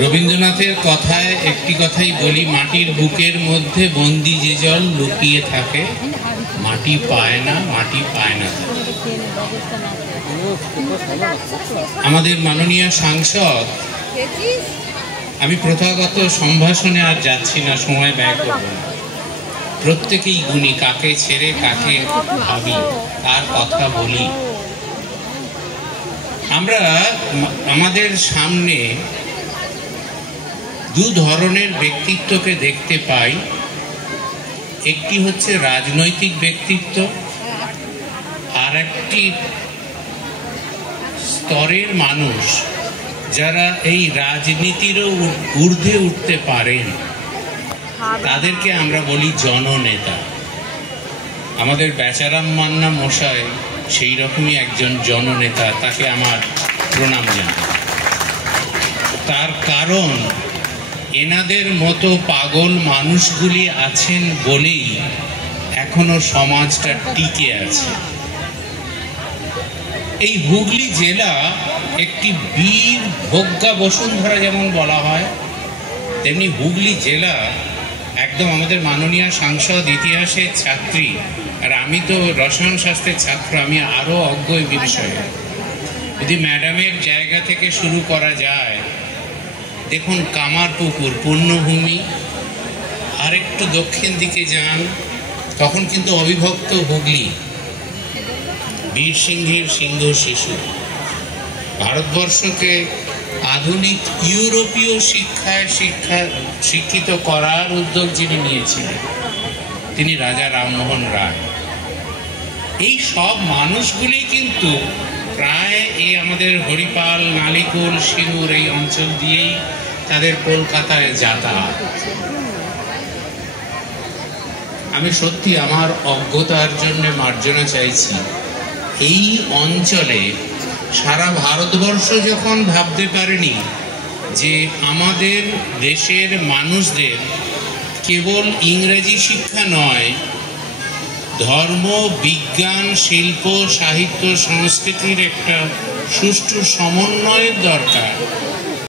রবীন্দ্রনাথের কথায় একটি কথাই বলি, মাটির বুকের মধ্যে বন্দি যে জল লুকিয়ে থাকে, মাটি পায় না, মাটি পায় না। আমাদের মাননীয় সাংসদ, আমি প্রথাগত সম্ভাষণে আর যাচ্ছি না, সময় ব্যয় করব না। প্রত্যেকেই গুণী, কাকে ছেড়ে কাকে ভাবি, তার কথা বলি। আমরা আমাদের সামনে দু ধরনের ব্যক্তিত্বকে দেখতে পাই। একটি হচ্ছে রাজনৈতিক ব্যক্তিত্ব, আর একটি স্তরের মানুষ যারা এই রাজনীতিরও ঊর্ধ্বে উঠতে পারেন, তাদেরকে আমরা বলি জননেতা। আমাদের বেচারাম মান্না মশাই সেই রকমই একজন জননেতা, তাকে আমার প্রণাম জানাই। তার কারণ এনাদের মতো পাগল মানুষগুলি আছেন বলেই এখনো সমাজটা টিকে আছে। এই হুগলি জেলা একটি বীর ভোগ্যা বসুন্ধরা যেমন বলা হয়, তেমনি হুগলি জেলা একদম আমাদের মাননীয় সাংসদ ইতিহাসের ছাত্রী, আর আমি তো রসায়ন শাস্ত্রের ছাত্র, আমি আরও অজ্ঞ এই বিষয়ে। যদি ম্যাডামের জায়গা থেকে শুরু করা যায়, দেখুন কামারপুকুর পূর্ণভূমি, আরেকটু দক্ষিণ দিকে যান, তখন কিন্তু অবিভক্ত হুগলি, বীর সিংহের সিংহ শিশু। ভারতবর্ষকে আধুনিক ইউরোপীয় শিক্ষিত করার উদ্যোগ যিনি নিয়েছিলেন, তিনি রাজা রামমোহন রায়। এই সব মানুষগুলি কিন্তু প্রায় এই আমাদের হরিপাল, নালিকুল, সিঙ্গুর এই অঞ্চল দিয়েই তাদের কলকাতায় যাতায়াত। আমি সত্যি আমার অজ্ঞতার জন্য মার্জনা চাইছি। এই অঞ্চলে সারা ভারতবর্ষ যখন ভাবতে পারেনি যে আমাদের দেশের মানুষদের কেবল ইংরেজি শিক্ষা নয়, ধর্ম, বিজ্ঞান, শিল্প, সাহিত্য, সংস্কৃতির একটা সুষ্ঠু সমন্বয়ের দরকার,